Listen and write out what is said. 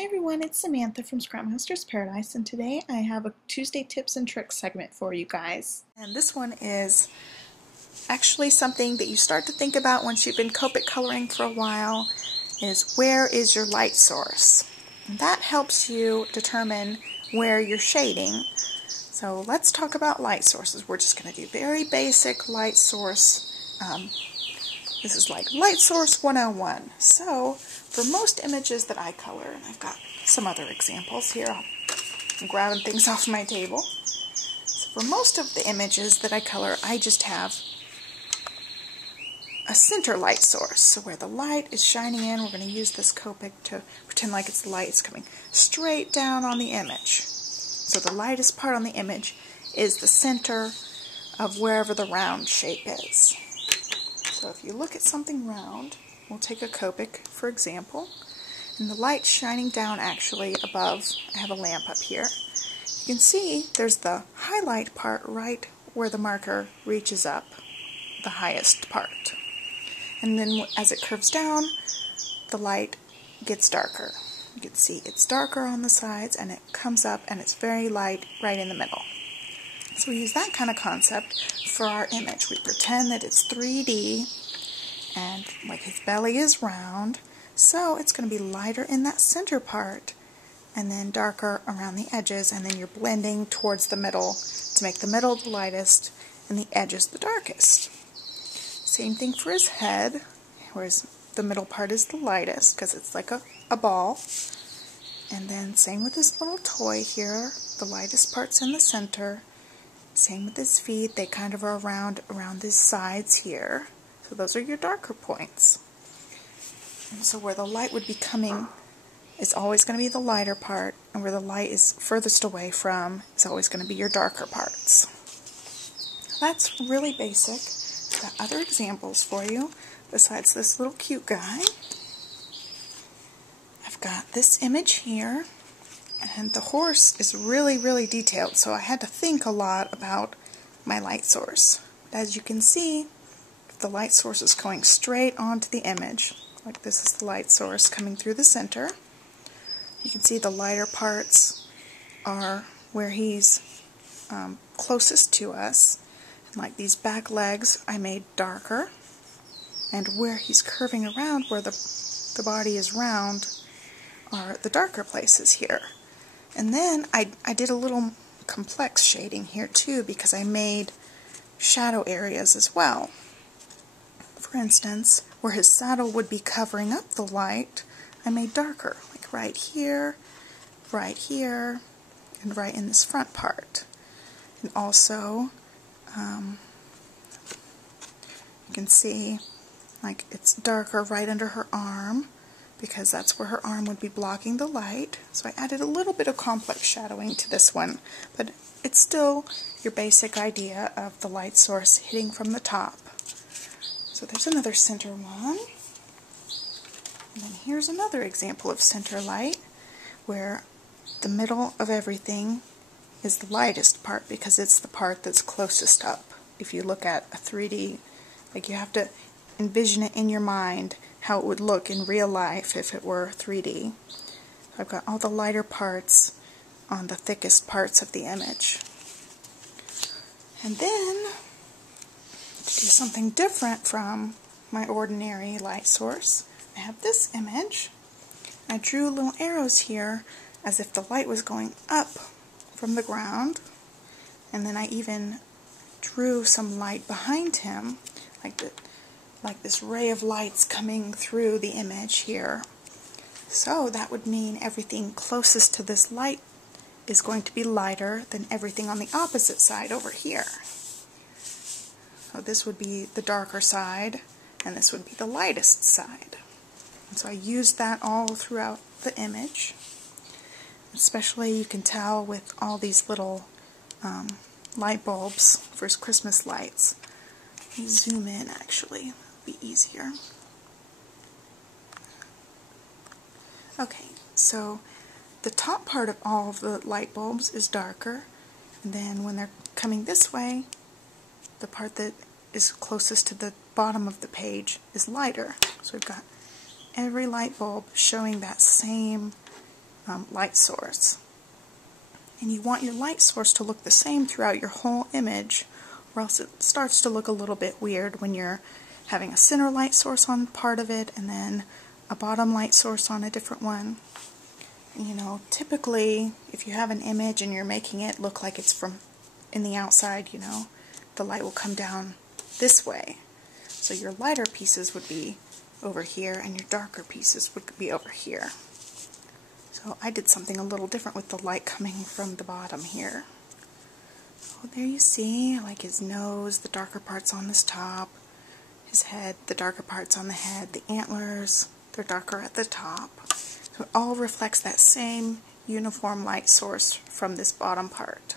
Hey everyone, it's Samantha from Scrum Master's Paradise, and today I have a Tuesday Tips and Tricks segment for you guys. And this one is actually something that you start to think about once you've been Copic coloring for a while, is where is your light source? And that helps you determine where you're shading. So let's talk about light sources. We're just going to do very basic light source. This is like Light Source 101. So, for most images that I color, and I've got some other examples here, I'm grabbing things off my table. So for most of the images that I color, I just have a center light source. So where the light is shining in, we're going to use this Copic to pretend like it's the light is coming straight down on the image. So the lightest part on the image is the center of wherever the round shape is. So if you look at something round, we'll take a Copic, for example, and the light shining down actually above. I have a lamp up here. You can see there's the highlight part right where the marker reaches up, the highest part. And then as it curves down, the light gets darker. You can see it's darker on the sides, and it comes up, and it's very light right in the middle. So we use that kind of concept for our image. We pretend that it's 3D, and like his belly is round, so it's going to be lighter in that center part, and then darker around the edges, and then you're blending towards the middle to make the middle the lightest and the edges the darkest. Same thing for his head, whereas the middle part is the lightest because it's like a ball. And then same with his little toy here, the lightest part's in the center. Same with his feet, they kind of are around his sides here. So those are your darker points. And so where the light would be coming is always going to be the lighter part, and where the light is furthest away from is always going to be your darker parts. That's really basic. I've got other examples for you besides this little cute guy. I've got this image here, and the horse is really, really detailed, so I had to think a lot about my light source. But as you can see, the light source is going straight onto the image. Like this is the light source coming through the center. You can see the lighter parts are where he's closest to us. And like these back legs I made darker. And where he's curving around, where the body is round, are the darker places here. And then I did a little complex shading here too, because I made shadow areas as well. For instance, where his saddle would be covering up the light, I made darker, like right here, and right in this front part. And also, you can see like it's darker right under her arm, because that's where her arm would be blocking the light. So I added a little bit of complex shadowing to this one, but it's still your basic idea of the light source hitting from the top. So there's another center one. And then here's another example of center light, where the middle of everything is the lightest part because it's the part that's closest up. If you look at a 3D, like you have to envision it in your mind how it would look in real life if it were 3D. So I've got all the lighter parts on the thickest parts of the image. And then, to do something different from my ordinary light source, I have this image. I drew little arrows here as if the light was going up from the ground, and then I even drew some light behind him, like this ray of lights coming through the image here. So that would mean everything closest to this light is going to be lighter than everything on the opposite side over here. So this would be the darker side, and this would be the lightest side. And so I used that all throughout the image. Especially you can tell with all these little light bulbs for his Christmas lights. Let me zoom in actually, it'll be easier. Okay, so the top part of all of the light bulbs is darker, and then when they're coming this way, the part that is closest to the bottom of the page is lighter. So we've got every light bulb showing that same light source. And you want your light source to look the same throughout your whole image, or else it starts to look a little bit weird when you're having a center light source on part of it and then a bottom light source on a different one. And, you know, typically if you have an image and you're making it look like it's from in the outside, you know, the light will come down this way. So your lighter pieces would be over here and your darker pieces would be over here. So I did something a little different with the light coming from the bottom here. So there you see, like his nose, the darker parts on this top, his head, the darker parts on the head, the antlers, they're darker at the top. So it all reflects that same uniform light source from this bottom part.